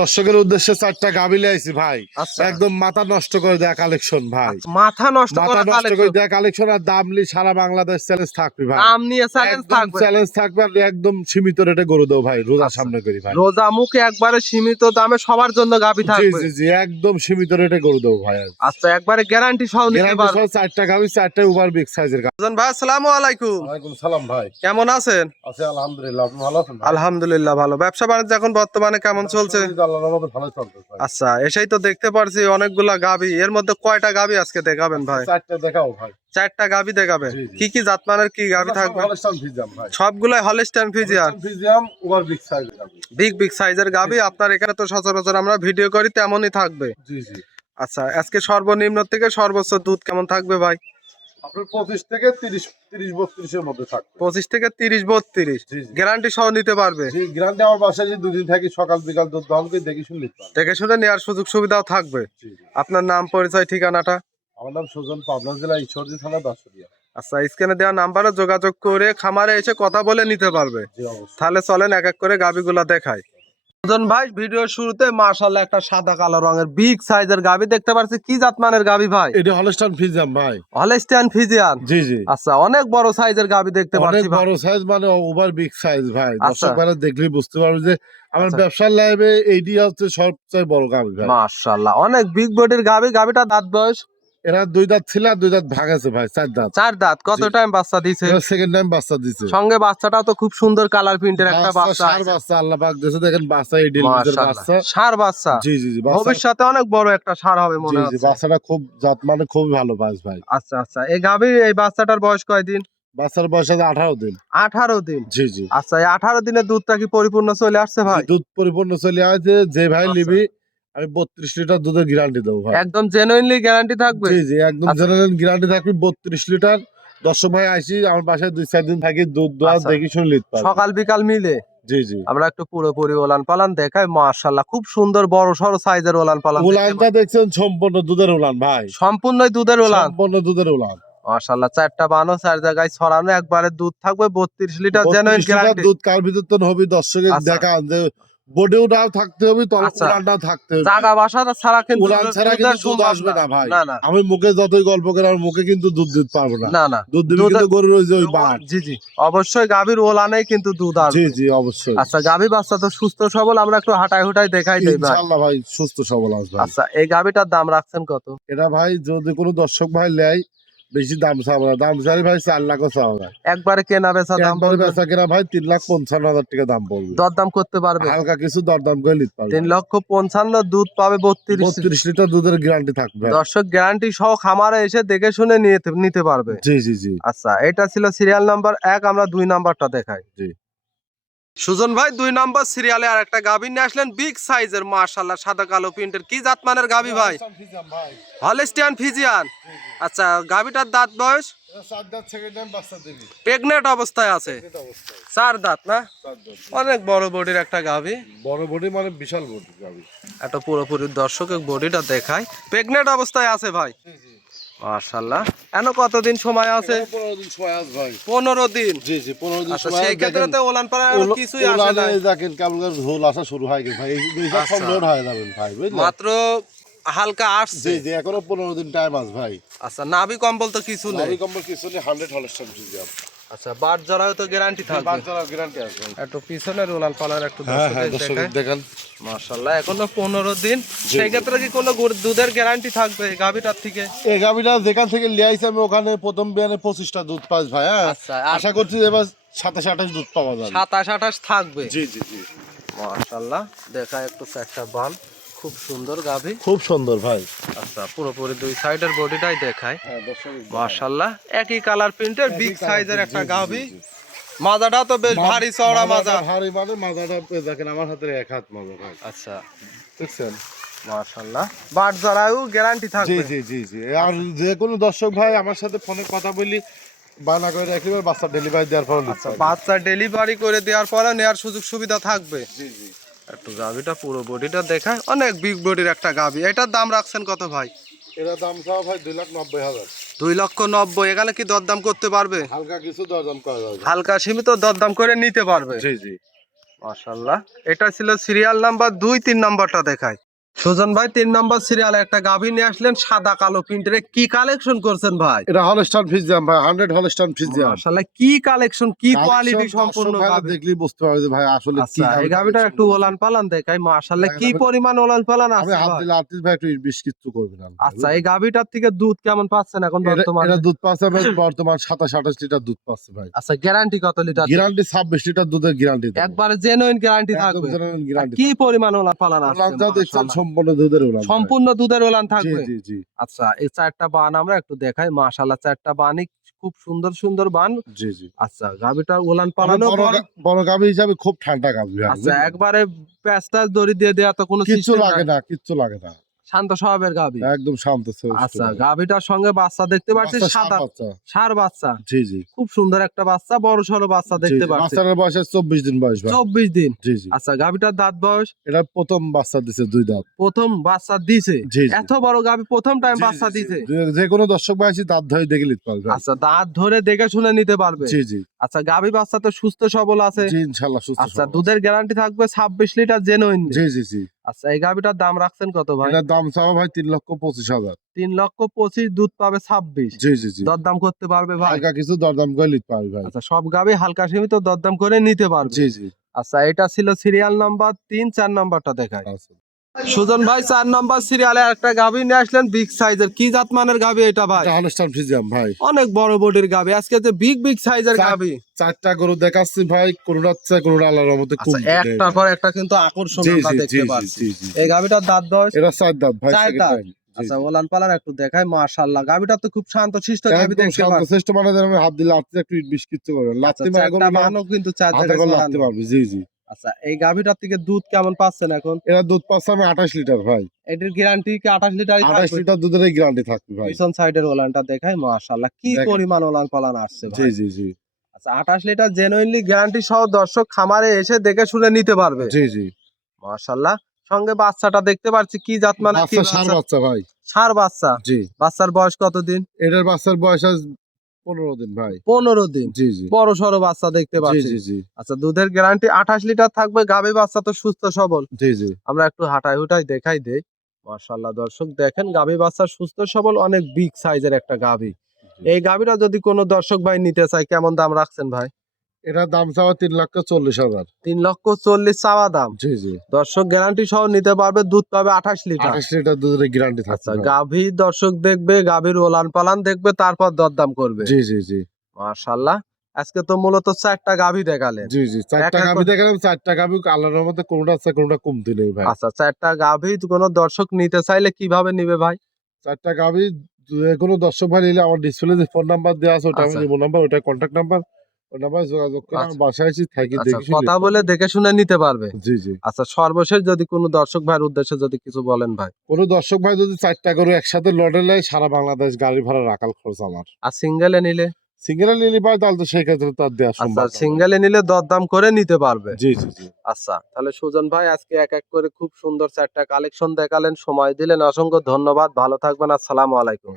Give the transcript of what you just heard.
দর্শকের উদ্দেশ্যে 4টা গাভী লাইছি ভাই। আচ্ছা। একদম মাথা নষ্ট করে দেয়া কালেকশন ভাই। মাথা নষ্ট মাথা করা নষ্ট করে কালেকশন। দেয়া কালেকশন আর দাম লি সারা বাংলাদেশ চ্যালেঞ্জ থাকবে ভাই। দাম নিয়ে চ্যালেঞ্জ একদম থাকবে। চ্যালেঞ্জ থাকবে আর একদম সীমিত রেটে গরু দেবো ভাই, রোজা আচ্ছা। সামনে করি ভাই। রোজা মুখে একবারে সীমিত দামে সবার জন্য গাভী জি থাকবে। জি জি, একদম সীমিত রেটে গরু দেবো ভাই। আচ্ছা, একবারে গ্যারান্টি সহ নিতে গ্যারান্টি পারবে। সহ 4টা গাভী, 4টাই ওভার বিগ সাইজের গাভী। ভাই আসসালামু আলাইকুম। ওয়ালাইকুম সালাম ভাই। কেমন আছেন? আছি আলহামদুলিল্লাহ, আপনি ভালো আছেন ভাই? আলহামদুলিল্লাহ ভালো। ব্যবসা বাণিজ্য এখন বর্তমানে কেমন চলছে? আল্লাহর রহমতে ভালো চলছে ভাই। আচ্ছা, এসেই তো দেখতে পারছি অনেকগুলা গাভী। এর মধ্যে কয়টা গাভী আজকে দেখাবেন ভাই? 4টা দেখাও ভাই। 4টা গাভী দেখাবেন। জি, জি। কি কি জাতমানের কি গাভী থাকবে? হলস্টাইন ফ্রিজিয়ান ভাই। সবগুলাই Holstein Friesian. Holstein Friesian over big সাইজের গাভী। বিগ সাইজের গাভী। আপনার এখানে তো সচরাচর আমরা ভিডিও করি তেমনই থাকবে। জি জি। আচ্ছা, আজকে সর্বনিম্ন থেকে সর্বোচ্চ দুধ কেমন থাকবে ভাই? আপনার 25 থেকে 30 32 এর মধ্যে থাকবে। 25 থেকে 30-32 জি, জি। গ্যারান্টি সহ নিতে পারবে। জি, গ্রান্ডে আমার বাসায় যে দুদিন থাকি, সকাল বিকাল দুধ দহন করে দেখি শুনলি পারে। দেখে শুনে নেওয়ার সুযোগ সুবিধাও থাকবে। জি জি। আপনার নাম পরিচয় ঠিকানাটা? আমার নাম সুজন, পাবনা জেলা ঈশ্বরদী থানা দাসুরিয়া। আচ্ছা, স্ক্রিনে দেওয়া নাম্বারে যোগাযোগ করে খামারে এসে কথা বলে নিতে পারবে। জি অবশ্যই। তাহলে চলেন এক এক করে গাভীগুলা দেখাই। সুজন ভাই, ভিডিওর শুরুতে মাশাআল্লাহ একটা সাদা কালো রঙের বিগ সাইজের গাভী দেখতে পাচ্ছি। কি জাতমানের গাভী ভাই? এটা হলস্টাইন ফ্রিজিয়ান ভাই। Holstein Friesian. জি জি। আচ্ছা, অনেক বড় সাইজের গাভী দেখতে অনেক পাচ্ছি ভাই। বড় সাইজ, মানে ওভার বিগ সাইজ ভাই। আচ্ছা। দর্শক ভাইরা দেখলেই বুঝতে পারবে যে আমার আচ্ছা। ব্যবসার লাইভে এইটি হচ্ছে সবচেয়ে বড় গাভী ভাই। মাশাআল্লাহ, অনেক বিগ বডির গাভী। গাভীটা দাঁত বয়স? এরা 2 দাঁত ছিল আর 2 দাঁত ভাঙাছে ভাই, 4 দাঁত। 4 দাঁত। কত জি। টাইম বাচ্চা দিছে? এরা সেকেন্ড টাইম বাচ্চা দিছে। সঙ্গে বাচ্চাটাও তো খুব সুন্দর কালার প্রিন্টের একটা বাচ্চা ষাঁড় আছে। বাচ্চা আল্লাহ পাক দিয়েছে, দেখেন বাচ্চা এই ডিলমিজের মাশাআল্লাহ, বাচ্চা। ষাঁড় বাচ্চা। জি জি জি। বাচ্চা ভবিষ্যতে অনেক বড় একটা ষাঁড় হবে জি মনে জি, হচ্ছে। বাচ্চাটা খুব জাত মানে খুবই ভালো পাঁচ ভাই। আচ্ছা আচ্ছা, এই গাভীর এই বাচ্চাটার বয়স কয়দিন? বাচ্চার বয়স আছে 18 দিন। 18 দিন। জি জি। আচ্ছা, এই 18 দিনের দুধটা কি পরিপূর্ণ চলে আসছে ভাই? দুধ পরিপূর্ণ চলে আসে, যে ভাই আচ্ছা। নিবি আমি 32 লিটার দুধের গ্যারান্টি দেবো ভাই। একদম জেনুইনলি গ্যারান্টি থাকবে? জি জি, একদম আচ্ছা। জেনারেল গ্যারান্টি থাকবে 32 লিটার। দর্শক ভাই আইসি আমার বাসায় 2-4 দিন থাকি, দুধ দোয়া আচ্ছা। দেখি শুনে নিতে পারবে। সকাল বিকাল মিলে জি জি। আমরা একটু পুরোপুরি ওলান পালান দেখাই। মাশাআল্লাহ, খুব সুন্দর বড় সড়ো সাইজের ওলান পালান দেখতে উলানটা দেখছেন সম্পূর্ণ দুধের উলান ভাই। পাচ্ছি। সম্পূর্ণই দুধের ওলান। সম্পূর্ণ দুধের উলান। মাশাআল্লাহ, 4টা বানো 4 জায়গায় ছড়ানো, একবারে দুধ থাকবে 32 লিটার 32 জেনুইন লিটার গ্যারান্টি। দুধ কার ভিতর তো হবে দর্শকের আচ্ছা। দেখান যে বডিওটাও থাকতে হবে, আচ্ছা। উলানটাও থাকতে হবে। জাগা বাসাটা ছাড়া কিন্তু উলান ছাড়া দুধের কিন্তু দুধ সম্ভব আসবে না ভাই। না না আমি মুখে যতই গল্প করে আমার মুখে কিন্তু দুধ দিতে পারবো না। না না। দুধ দিবি দুধের- কিন্তু গরুর ওই যে ওই বাট। জি জি, অবশ্যই গাভীর ওলানেই কিন্তু দুধ জি আসবে। জি অবশ্যই। আচ্ছা, গাভী বাচ্চা তো সুস্থ সবল, আমরা একটু হাঁটাই হুটাই দেখাই দেই ভাই। ইনশাআল্লাহ ভাই সুস্থ সবল আসবে ভাই। আচ্ছা, এই গাভীটার দাম রাখছেন কত? এটা ভাই যদি কোনো দর্শক ভাই নেয়, বেশি দাম চাবো না, দাম চাই ভাই 4 লাখও চাবো না। একবারে কেনা বেচা দাম একবারে বলবেন? বেচা কেনা ভাই 3,55,000 টাকা দাম পড়বে। দরদাম করতে পারবে? হালকা কিছু দরদাম করে নিতে পারবে। 3,55,000 দুধ পাবে 32। 32 লিটার দুধের গ্যারান্টি থাকবে। দর্শক গ্যারান্টি সহ খামারে এসে দেখে শুনে নিতে পারবে। জি জি জি আচ্ছা, এটা ছিল সিরিয়াল নাম্বার 1। আমরা 2 নাম্বারটা দেখাই। জি। সুজন ভাই, 2 নাম্বার সিরিয়ালে আর একটা গাভী নিয়ে আসলেন বিগ সাইজের। মাশাআল্লাহ, সাদা কালো প্রিন্টের। কি জাতমানের গাভী ভাই? Holstein Friesian. আচ্ছা, গাভীটার দাঁত বয়স? প্রেগনেন্ট অবস্থায় আছে। 4 দাঁত না? অনেক বড় বডির একটা গাভী। বড় বডি মানে বিশাল বডি গাভী। একটা পুরোপুরি দর্শকের বডিটা দেখাই। প্রেগনেন্ট অবস্থায় আছে ভাই। মাশাআল্লাহ। এখনো কতদিন সময় আছে? 15 দিন সময় আছে ভাই। 15 দিন। জি জি 15 দিন আচ্ছা, সময় সেই আছে। ক্ষেত্রে তো ওলান পাড়ার আর কিছুই আসে উলানে না। দেখেন কেমন করে ঝোল আসা শুরু হয় গেছে ভাই। এই সব আচ্ছা। লোড হয়ে যাবেন ভাই, বুঝলেন? মাত্র হালকা আসছে। জি জি, এখনো 15 দিন টাইম আছে ভাই। আচ্ছা, নাভি কম্বল তো কিছু নেই। নাভি কম্বল কিছু নেই, 100 হলস্টাইন ফ্রিজিয়ান। আচ্ছা, বাট জরায়ও তো গ্যারান্টি থাকবে। বাচ্চার গ্যারান্টি আছে ভাই। একটু পিছনের উলান পালার একটু হ্যাঁ হ্যাঁ দর্শকদের দর্শক দেখাই। দেখেন। মাশাআল্লাহ, এখনো 15 দিন। সেই ক্ষেত্রে কি কোনো দুধের গ্যারান্টি থাকবে এই গাভীটার থেকে? এই গাভীটা যেখান থেকে লিয়ে আইছি আমি, ওখানে প্রথম বিয়ানে 25টা দুধ পাস ভাই। হ্যাঁ আচ্ছা, আর আশা করছি এবার 27-28 দুধ পাওয়া যাবে। 27-28 থাকবে। জি জি জি। মাশাআল্লাহ, দেখায় একটু 4টা বান। খুব সুন্দর গাভী। খুব সুন্দর ভাই। আচ্ছা, পুরোপুরি 2 সাইডের বডিটাই দেখায়। হ্যাঁ দর্শক মাশাআল্লাহ, একই কালার প্রিন্টের বিগ সাইজের একটা গাভী। মাজাটা তো বেশ ভারী চওড়া মাজা। ভারী মানে মাজাটা দেখেন আমার হাতে এক হাত মাজা ভাই। আচ্ছা, দেখছেন? মাশাআল্লাহ, বাট জরায়ও গ্যারান্টি জি থাকবে। জি জি জি। আর যে কোনো দর্শক ভাই আমার সাথে ফোনে কথা বলি, বানা করে রাখলে বাচ্চা ডেলিভারি দেওয়ার পর নিতে আচ্ছা, পারবে। বাচ্চা ডেলিভারি করে দেওয়ার পরে নেওয়ার সুযোগ সুবিধা থাকবে। জি জি। একটু গাভীটা পুরো বডিটা দেখায়। অনেক বিগ বডির একটা গাভী। এটার দাম রাখছেন কত ভাই? এরা দাম চাও ভাই 2,90,000। 2,90,000। এখানে কি দরদাম করতে পারবে? হালকা কিছু দরদাম করা যাবে। হালকা সীমিত দরদাম করে নিতে পারবে। জি জি। মাশাআল্লাহ। এটা ছিল সিরিয়াল নাম্বার 2, 3 নাম্বারটা দেখাই। সুজন ভাই 3 নাম্বার সিরিয়ালে একটা গাভী নিয়ে আসলেন সাদা কালো প্রিন্টের, কি কালেকশন করছেন ভাই? এটা হলস্টাইন ফ্রিজিয়ান ভাই, 100 হলস্টাইন ফ্রিজিয়ান। মাশাআল্লাহ, কি কালেকশন, কি কোয়ালিটি সম্পূর্ণ গাভী। দেখলেই বুঝতে পারবে যে ভাই আসলে কি আচ্ছা, এই গাভীটা একটু ওলান পালান দেখাই। মাশাআল্লাহ, কি পরিমাণ ওলান পালান আমি আছে হাত ভাই। দিলে আর্টিস্ট ভাই একটু বেশ কিছু করবে না। আচ্ছা, এই গাভীটার থেকে দুধ কেমন পাচ্ছেন এখন বর্তমানে? এটা দুধ পাচ্ছে ভাই বর্তমান 27-28 লিটার দুধ পাচ্ছে ভাই। আচ্ছা, গ্যারান্টি কত লিটার? গ্যারান্টি 26 লিটার দুধের গ্যারান্টি। একবারে জেনুইন গ্যারান্টি থাকবে। কি পরিমাণ ওলান পালান আছে? সম্পূর্ণ দুধের ওলান। সম্পূর্ণ দুধের ওলান থাকবে। জি জি। আচ্ছা, এই 4টা বান আমরা একটু দেখাই। মাশাআল্লাহ, 4টা বানই খুব সুন্দর সুন্দর বান। জি জি। আচ্ছা, গাভীটার ওলান পালানো বড় গাভী হিসাবে খুব ঠান্ডা গাভী। আচ্ছা, একবারে প্যাঁচটা দড়ি দিয়ে দেয়া তো কোনো কিচ্ছু লাগে না, কিচ্ছু লাগে না। শান্ত স্বভাবের গাভী, একদম শান্ত। আচ্ছা, গাভীটার সঙ্গে বাচ্চা দেখতে পাচ্ছি, সাদা ষাঁড় বাচ্চা। জি জি, খুব সুন্দর একটা বাচ্চা, বড় সড়ো বাচ্চা দেখতে পাচ্ছি। বাচ্চার বয়স 24 দিন বয়স ভাই। 24 দিন। জি জি। আচ্ছা, গাভীটার দাঁত বয়স? এটা প্রথম বাচ্চা দিছে, 2 দাঁত। প্রথম বাচ্চা দিছে? জি জি। এত বড় গাভী প্রথম টাইম বাচ্চা দিছে? যে কোনো দর্শক ভাই দাঁত ধরে দেখে নিতে পারবে। আচ্ছা, দাঁত ধরে দেখে শুনে নিতে পারবে। জি জি। আচ্ছা, গাভী বাচ্চা তো সুস্থ সবল আছে? জি ইনশাআল্লাহ সুস্থ। আচ্ছা, দুধের গ্যারান্টি থাকবে 26 লিটার জেনুইন? জি জি জি। আচ্ছা, এই গাভীটার দাম রাখছেন কত ভাই? এটার দাম চাওয়া ভাই 3,25,000। 3,25,000, দুধ পাবে 26। জি জি জি। দরদাম করতে পারবে ভাই? হালকা কিছু দরদাম করে নিতে পারবে ভাই। আচ্ছা, সব গাভী হালকা সীমিত দরদাম করে নিতে পারবে। জি জি। আচ্ছা, এটা ছিল সিরিয়াল নাম্বার 3, 4 নাম্বারটা দেখাই। আচ্ছা। সুজন ভাই 4 নাম্বার সিরিয়ালে একটা গাভী নিয়ে আসলেন বিগ সাইজের, কি জাত মানের গাভী এটা ভাই? এটা হলস্টাইন ফ্রিজিয়ান ভাই। অনেক বড় বডির গাভী, আজকে যে বিগ সাইজের গাভী। 4টা গরু দেখাচ্ছি ভাই, কোনটা চাই কোনটা আল্লাহর রহমতে আচ্ছা, একটার পর একটা কিন্তু আকর্ষণ আমরা দেখতে পাচ্ছি। এই গাভীটার দাঁত বয়স? এটা 4 দাঁত ভাই। 4 দাঁত। আচ্ছা, ওলান পালান একটু দেখাই। মাশাআল্লাহ, গাভীটা তো খুব শান্ত শিষ্ট গাভী দেখতে পাচ্ছি। শ্রেষ্ঠ মানে আমি হাত দিলে আর্টিস্ট একটু বেশ কিছু করবে। লাত্তি মারা গরু মানও কিন্তু 4 জায়গায় লাত্তি পারবে। জি জি। আচ্ছা, এই গাভীটার থেকে দুধ কেমন পাচ্ছেন এখন? এরা দুধ পাচ্ছে আমি 28 লিটার ভাই। এটার গ্যারান্টি কি 28 লিটারই থাকবে? 28 লিটার দুধের গ্যারান্টি থাকবে ভাই। পিছন সাইডের ওলানটা দেখাই। মাশাআল্লাহ, কি পরিমাণ ওলান পালান আসছে ভাই। জি জি জি। আচ্ছা, 28 লিটার জেনুইনলি গ্যারান্টি সহ দর্শক খামারে এসে দেখে শুনে নিতে পারবে। জি জি। মাশাআল্লাহ, সঙ্গে বাচ্চাটা দেখতে পাচ্ছি, কি জাত মানে? কি ষাঁড় বাচ্চা ভাই। ষাঁড় বাচ্চা? জি। বাচ্চার বয়স কতদিন? এটার বাচ্চার বয়স 15 দিন ভাই। 15 দিন। জি জি। বড় সড়ো বাচ্চা দেখতে পাচ্ছি। জি জি জি। আচ্ছা, দুধের গ্যারান্টি 28 লিটার থাকবে। গাভী বাচ্চা তো সুস্থ সবল। জি জি। আমরা একটু হাঁটাই হুটাই দেখাই দেই। মাশাআল্লাহ, দর্শক দেখেন গাভী বাচ্চা সুস্থ সবল, অনেক বিগ সাইজের একটা গাভী। এই গাভীটা যদি কোনো দর্শক ভাই নিতে চায়, কেমন দাম রাখছেন ভাই? এটার দাম চাওয়া 3,40,000। 3,40,000 চাওয়া দাম। জি জি। দর্শক গ্যারান্টি সহ নিতে পারবে, দুধ পাবে 28 লিটার। 28 লিটার দুধের গ্যারান্টি থাকবে। আচ্ছা, গাভী দর্শক দেখবে, গাভীর ওলান পালান দেখবে, তারপর দরদাম করবে। জি জি জি। মাশাআল্লাহ, আজকে তো মূলত 4টা গাভী দেখালেন। জি জি। 4টা গাভী দেখালাম, 4টা গাভী আল্লাহর রহমতে কোনটা আছে কোনটা কমতি নেই ভাই। আচ্ছা, 4টা গাভী কোনো দর্শক নিতে চাইলে কিভাবে নিবে ভাই? 4টা গাভী কোনো দর্শক ভাই নিলে আমার ডিসপ্লে যে ফোন নাম্বার দেওয়া আছে ওটা আমি নিব নাম্বার, ওটা কন্টাক্ট নাম্বার, ওই নাম্বারে যোগাযোগ করে আমার বাসায় এসে থাকি দেখি কথা বলে দেখে শুনে নিতে পারবে। জি জি। আচ্ছা, সর্বশেষ যদি কোনো দর্শক ভাইয়ের উদ্দেশ্যে যদি কিছু বলেন ভাই। কোনো দর্শক ভাই যদি 4টা গরু একসাথে লটে নেয়, সারা বাংলাদেশ গাড়ি ভাড়া রাখাল খরচ আমার। আর সিঙ্গেলে নিলে? সিঙ্গেলে নিলে পাই তাহলে তো সেই ক্ষেত্রে তার দেওয়া সম্ভব। আচ্ছা, সিঙ্গেলে নিলে দরদাম করে নিতে পারবে। জি জি জি। আচ্ছা, তাহলে সুজন ভাই আজকে এক এক করে খুব সুন্দর 4টা কালেকশন দেখালেন, সময় দিলেন, অসংখ্য ধন্যবাদ। ভালো থাকবেন, আসসালামু আলাইকুম।